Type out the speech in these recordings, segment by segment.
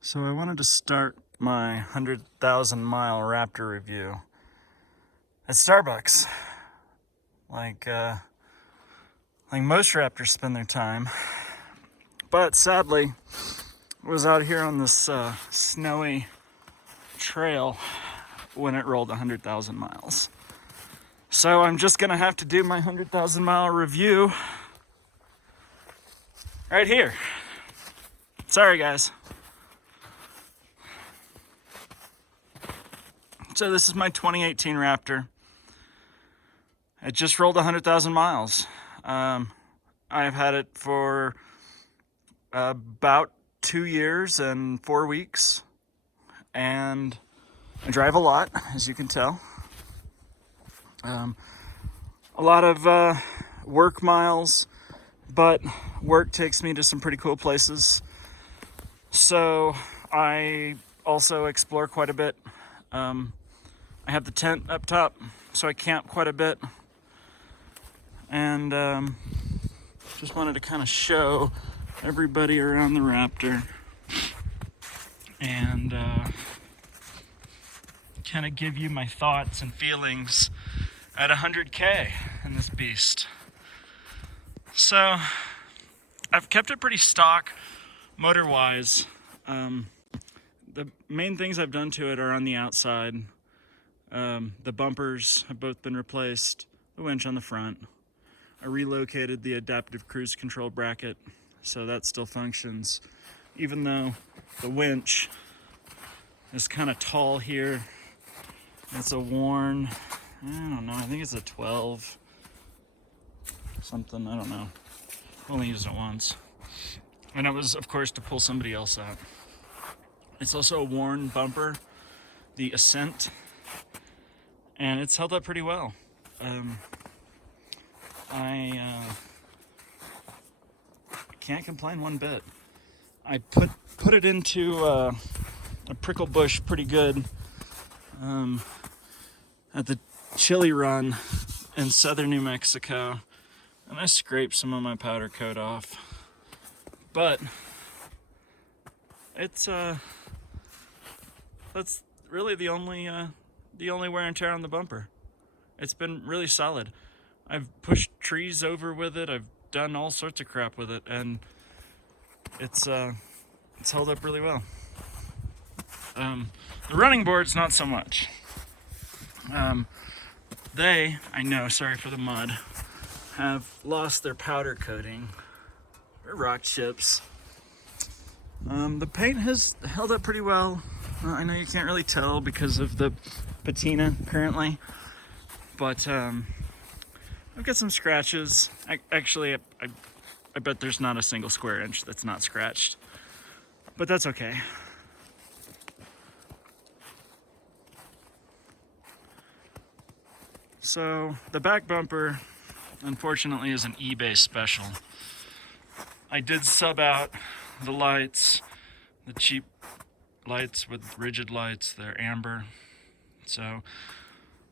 So I wanted to start my 100,000 mile Raptor review at Starbucks, like most Raptors spend their time. But sadly, I was out here on this snowy trail when it rolled 100,000 miles. So I'm just gonna have to do my 100,000 mile review right here. Sorry guys. So this is my 2018 Raptor. It just rolled 100,000 miles. I've had it for about 2 years and 4 weeks, and I drive a lot, as you can tell. A lot of work miles, but work takes me to some pretty cool places. So I also explore quite a bit. I have the tent up top, so I camp quite a bit. And just wanted to kind of show everybody around the Raptor and kind of give you my thoughts and feelings at 100K in this beast. So I've kept it pretty stock motor-wise. The main things I've done to it are on the outside. The bumpers have both been replaced, the winch on the front. I relocated the adaptive cruise control bracket, so that still functions, even though the winch is kind of tall here. It's a worn, I don't know, I think it's a 12 something, I don't know. Only used it once. And it was, of course, to pull somebody else out. It's also a worn bumper, the Ascent, and it's held up pretty well. I can't complain one bit. I put it into a prickle bush pretty good at the chili run in southern New Mexico, and I scraped some of my powder coat off. But it's that's really the only wear and tear on the bumper. It's been really solid. I've pushed trees over with it. I've done all sorts of crap with it, and it's held up really well. The running boards, not so much. I know, sorry for the mud, have lost their powder coating. They're rock chips. The paint has held up pretty well. I know you can't really tell because of the patina apparently, but I've got some scratches. I bet there's not a single square inch that's not scratched, but that's okay. So the back bumper, unfortunately, is an eBay special. I did sub out the lights, the cheap lights with rigid lights. They're amber. So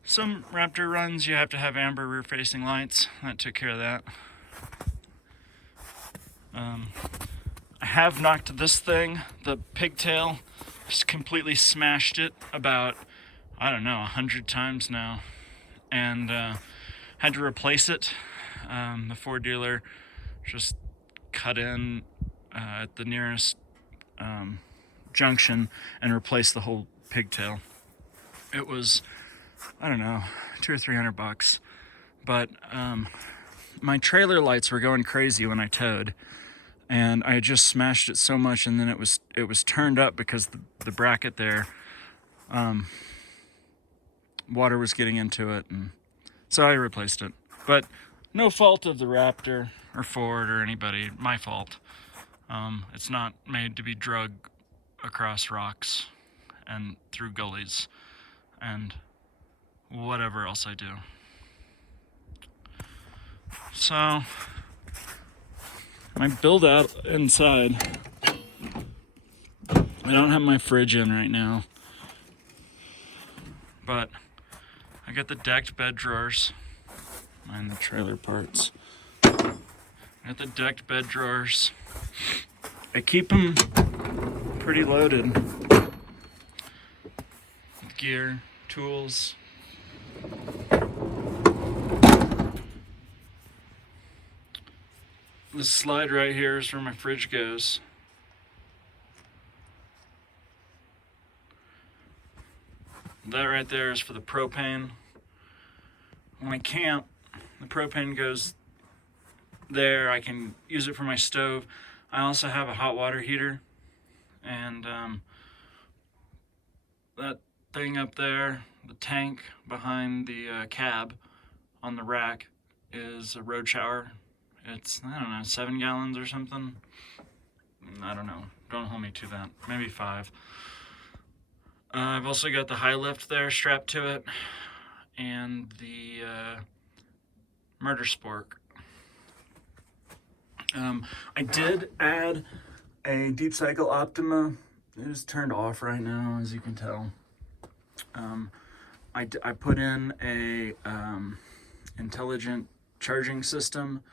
some Raptor runs you have to have amber rear facing lights. That took care of that. I have knocked this thing, the pigtail, just completely smashed it about, I don't know, 100 times now, and had to replace it. The Ford dealer just cut in at the nearest junction and replaced the whole pigtail. It was, I don't know, $200 or $300, but my trailer lights were going crazy when I towed, and I had just smashed it so much, and then it was turned up because the bracket there, water was getting into it, and so I replaced it. But no fault of the Raptor or Ford or anybody, my fault. It's not made to be drug across rocks and through gullies and whatever else I do. So my build out inside, I don't have my fridge in right now, but I got the decked bed drawers and the trailer parts. I got the decked bed drawers. I keep them pretty loaded. Gear, tools. This slide right here is where my fridge goes. That right there is for the propane. When I camp, the propane goes there. I can use it for my stove. I also have a hot water heater, and that thing up there, the tank behind the cab on the rack, is a road shower. It's, I don't know, 7 gallons or something. I don't know. Don't hold me to that. Maybe 5. I've also got the high lift there strapped to it, and the murder spork. I did add a Deep Cycle Optima. It is turned off right now, as you can tell. I put in a intelligent charging system,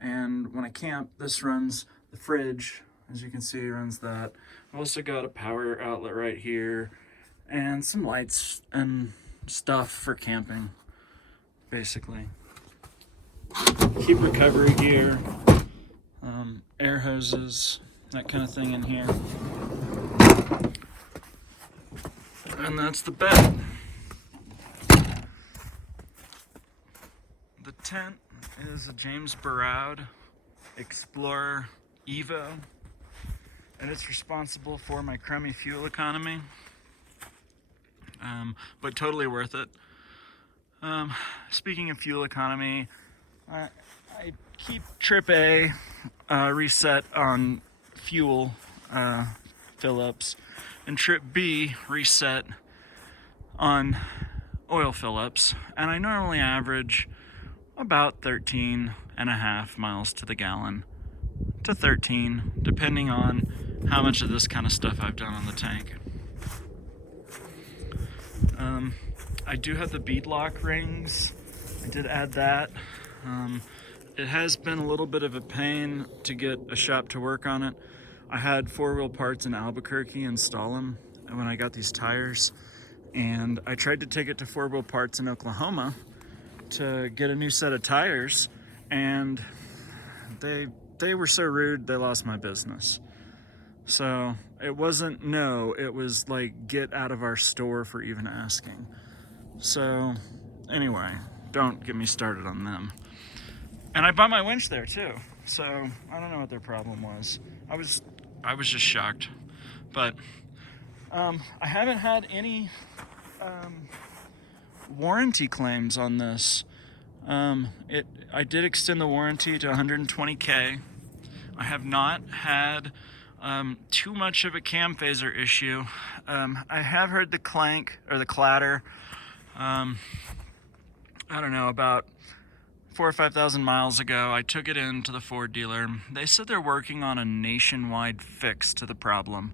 and when I camp, this runs the fridge. As you can see, it runs that. I've also got a power outlet right here, and some lights and stuff for camping, basically. Heat recovery gear, air hoses, that kind of thing in here. And that's the bed. The tent is a James Baroud Explorer Evo, and it's responsible for my crummy fuel economy, but totally worth it. Speaking of fuel economy, I keep trip A reset on fuel fill-ups, and trip B reset on oil fill-ups, and I normally average about 13.5 miles to the gallon to 13, depending on how much of this kind of stuff I've done on the tank. I do have the bead lock rings. I did add that. It has been a little bit of a pain to get a shop to work on it. I had 4-wheel parts in Albuquerque install them when I got these tires, and I tried to take it to 4-wheel parts in Oklahoma to get a new set of tires, and they were so rude they lost my business. So it wasn't no, it was like, get out of our store for even asking. So anyway, don't get me started on them. And I bought my winch there too, so I don't know what their problem was. I was just shocked. But I haven't had any warranty claims on this. I did extend the warranty to 120K. I have not had too much of a cam phaser issue. I have heard the clank or the clatter. I don't know, about 4,000 or 5,000 miles ago, I took it into the Ford dealer. They said they're working on a nationwide fix to the problem,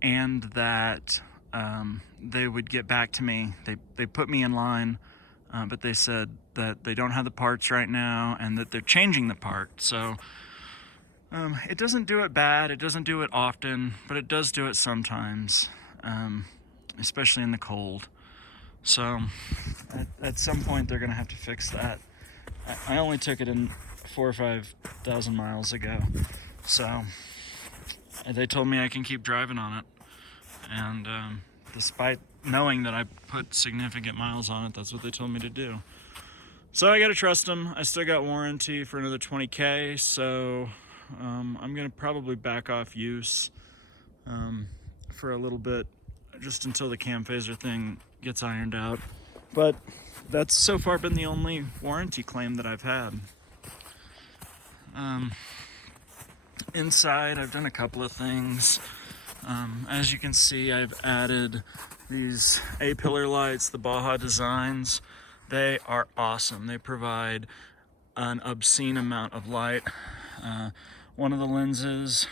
and that they would get back to me. They put me in line, but they said that they don't have the parts right now and that they're changing the part. So it doesn't do it bad, it doesn't do it often, but it does do it sometimes, especially in the cold. So at some point they're gonna have to fix that. I only took it in 4,000 or 5,000 miles ago, so they told me I can keep driving on it, and despite knowing that I put significant miles on it, that's what they told me to do. So I gotta trust them. I still got warranty for another 20K, so I'm gonna probably back off use for a little bit, just until the cam phaser thing gets ironed out. But that's so far been the only warranty claim that I've had. Inside, I've done a couple of things. As you can see, I've added these A-pillar lights, the Baja Designs. They are awesome. They provide an obscene amount of light. One of the lenses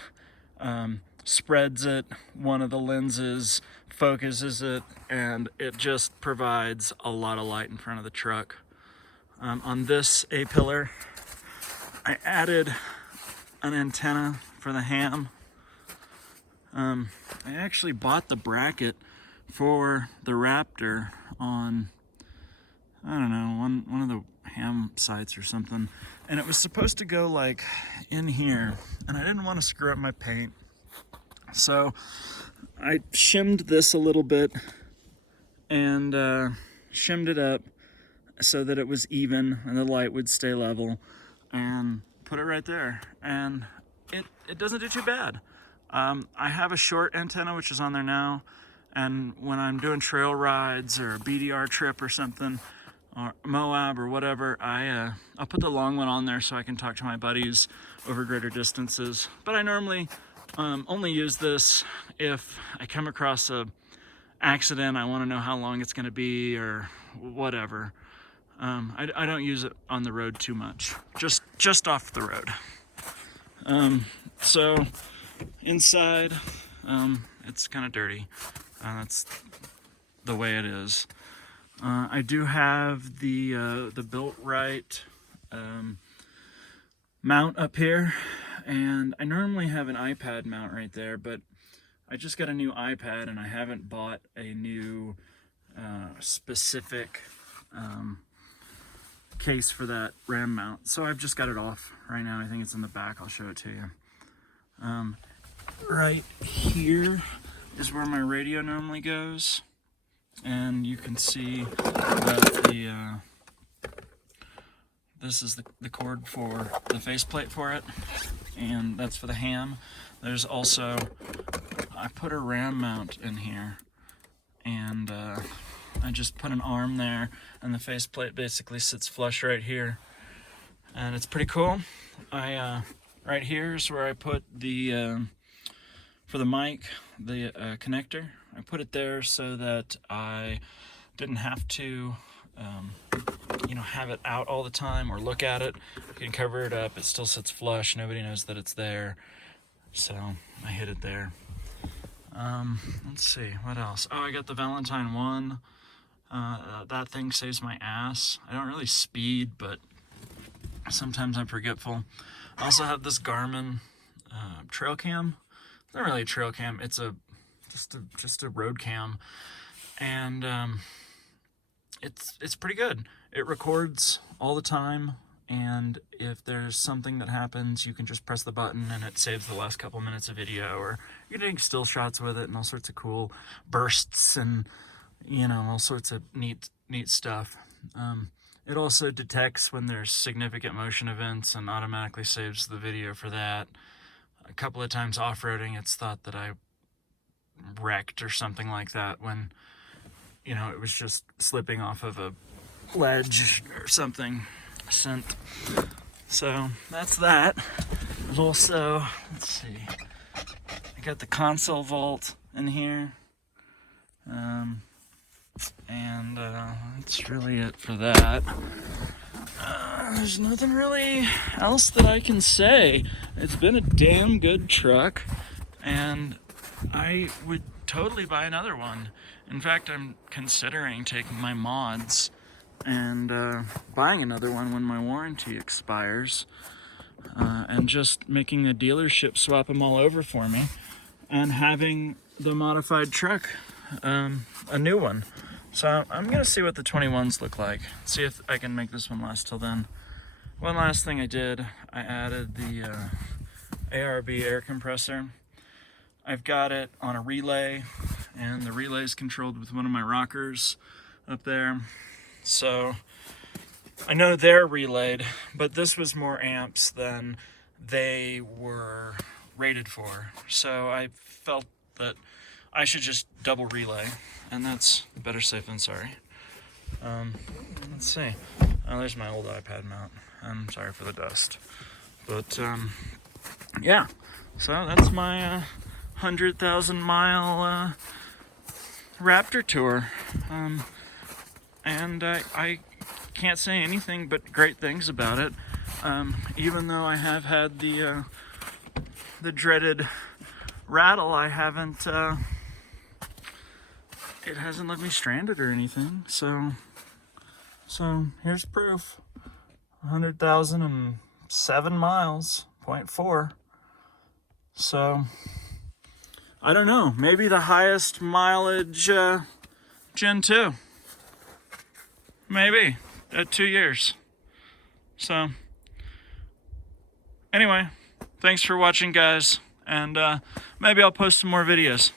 spreads it, one of the lenses focuses it, and it just provides a lot of light in front of the truck. On this A-pillar, I added an antenna for the ham. I actually bought the bracket for the Raptor on, I don't know, one of the ham sites or something, and it was supposed to go like in here, and I didn't want to screw up my paint, so I shimmed this a little bit and shimmed it up so that it was even and the light would stay level, and put it right there, and it doesn't do too bad. I have a short antenna which is on there now, and when I'm doing trail rides or a BDR trip or something, or Moab or whatever, I'll put the long one on there so I can talk to my buddies over greater distances. But I normally only use this if I come across a accident, I want to know how long it's going to be or whatever. I don't use it on the road too much, just off the road. So inside, it's kind of dirty. That's the way it is. I do have the built right mount up here, and I normally have an iPad mount right there, but I just got a new iPad and I haven't bought a new specific case for that RAM mount, so I've just got it off right now. I think it's in the back. I'll show it to you. Right here is where my radio normally goes, and you can see that this is the cord for the faceplate for it, and that's for the ham. There's also, I put a RAM mount in here, and I just put an arm there, and the faceplate basically sits flush right here, and it's pretty cool. Right here is where I put the for the mic, the connector. I put it there so that I didn't have to have it out all the time or look at it. You can cover it up, it still sits flush, nobody knows that it's there, so I hid it there. Let's see, what else? Oh, I got the Valentine 1. That thing saves my ass. I don't really speed, but sometimes I'm forgetful. I also have this Garmin Trail Cam. It's not really a trail cam, it's just a road cam, and it's pretty good. It records all the time, and if there's something that happens, you can just press the button and it saves the last couple minutes of video, or you're doing still shots with it and all sorts of cool bursts and all sorts of neat stuff. It also detects when there's significant motion events and automatically saves the video for that. A couple of times off-roading, it's thought that I wrecked or something like that when it was just slipping off of a ledge or something. Ascent. So that's that. There's also, let's see, I got the console vault in here, and that's really it for that. There's nothing really else that I can say. It's been a damn good truck, and I would totally buy another one. In fact, I'm considering taking my mods and buying another one when my warranty expires, and just making a dealership swap them all over for me and having the modified truck a new one. So I'm gonna see what the 21s look like, see if I can make this one last till then. One last thing I did, I added the Arb Air Compressor. I've got it on a relay, and the relay is controlled with one of my rockers up there. So I know they're relayed, but this was more amps than they were rated for. So I felt that I should just double relay, and that's better safe than sorry. Let's see. Oh, there's my old iPad mount. I'm sorry for the dust. But yeah, so that's my 100,000 mile Raptor tour. And I can't say anything but great things about it. Even though I have had the dreaded rattle, I haven't, it hasn't left me stranded or anything. So here's proof. 100,007 miles, 0.4. So I don't know, maybe the highest mileage Gen 2. Maybe at 2 years. So anyway, thanks for watching, guys, and maybe I'll post some more videos.